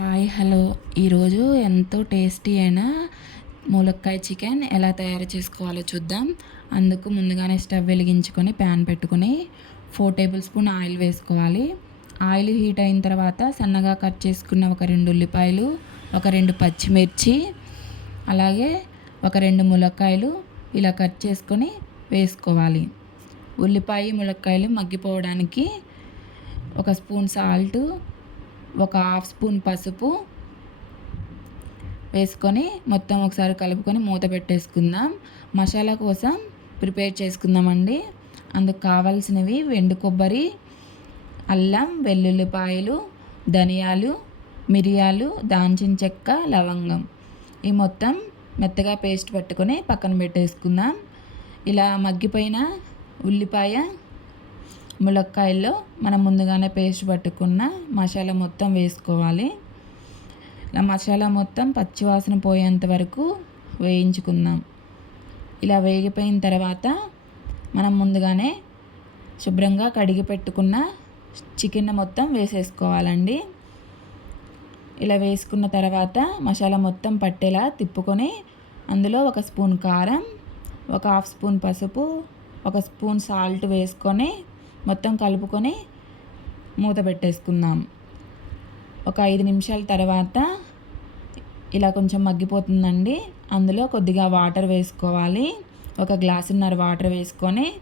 Hi hello. ఈరోజు ఎంతో tasty అయిన ములక్కాయ చికెన్ ఎలా తయారు చేసుకోవాలో చూద్దాం. అందుకు ముందుగానే స్టవ్ వెలిగించుకొని ప్యాన్ పెట్టుకొని ఫోర్ టేబుల్ స్పూన్ ఆయిల్ వేసుకోవాలి. ఆయిల్ హీట్ అయిన తర్వాత సన్నగా కట్ చేసుకున్న ఒక రెండు ఉల్లిపాయలు ఒక రెండు పచ్చిమిర్చి అలాగే ఒక రెండు ములక్కాయలు ఇలా కట్ చేసుకొని వేసుకోవాలి. ఉల్లిపాయ ములక్కాయలు మగ్గిపోవడానికి ఒక స్పూన్ సాల్ట్ ఒక హాఫ్ స్పూన్ పసుపు వేసుకొని మొత్తం ఒకసారి కలుపుకొని మూత పెట్టేసుకుందాం. మసాలా కోసం ప్రిపేర్ చేసుకుందామండి. అందుకు కావాల్సినవి వెండు కొబ్బరి అల్లం వెల్లుల్లిపాయలు ధనియాలు మిరియాలు దాల్చిన చెక్క లవంగం. ఈ మొత్తం మెత్తగా పేస్ట్ పట్టుకొని పక్కన పెట్టేసుకుందాం. ఇలా మగ్గిపోయిన ఉల్లిపాయ ములక్కాయల్లో మనం ముందుగానే పేస్ట్ పట్టుకున్న మసాలా మొత్తం వేసుకోవాలి. ఇలా మసాలా మొత్తం పచ్చివాసన పోయేంత వరకు వేయించుకుందాం. ఇలా వేగిపోయిన తర్వాత మనం ముందుగానే శుభ్రంగా కడిగి పెట్టుకున్న చికెన్ మొత్తం వేసేసుకోవాలండి. ఇలా వేసుకున్న తర్వాత మసాలా మొత్తం పట్టేలా తిప్పుకొని అందులో ఒక స్పూన్ కారం ఒక హాఫ్ స్పూన్ పసుపు ఒక స్పూన్ సాల్ట్ వేసుకొని మొత్తం కలుపుకొని మూత పెట్టేసుకుందాం. ఒక ఐదు నిమిషాల తర్వాత ఇలా కొంచెం మగ్గిపోతుందండి. అందులో కొద్దిగా వాటర్ వేసుకోవాలి. ఒక గ్లాసున్నర వాటర్ వేసుకొని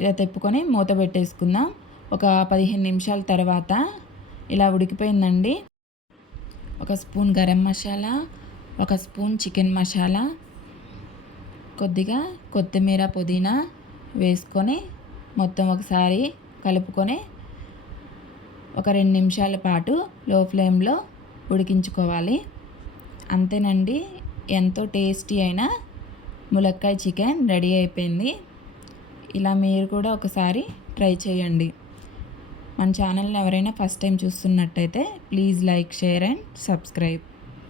ఇలా తెప్పుకొని మూత పెట్టేసుకుందాం. ఒక పదిహేను నిమిషాల తర్వాత ఇలా ఉడికిపోయిందండి. ఒక స్పూన్ గరం మసాలా ఒక స్పూన్ చికెన్ మసాలా కొద్దిగా కొత్తిమీర పుదీనా వేసుకొని మొత్తం ఒకసారి కలుపుకొని ఒక రెండు నిమిషాల పాటు లో ఫ్లేమ్లో ఉడికించుకోవాలి. అంతేనండి ఎంతో టేస్టీ అయిన ములక్కాయ చికెన్ రెడీ అయిపోయింది. ఇలా మీరు కూడా ఒకసారి ట్రై చేయండి. మన ఛానల్ని ఎవరైనా ఫస్ట్ టైం చూస్తున్నట్టయితే please like share and subscribe.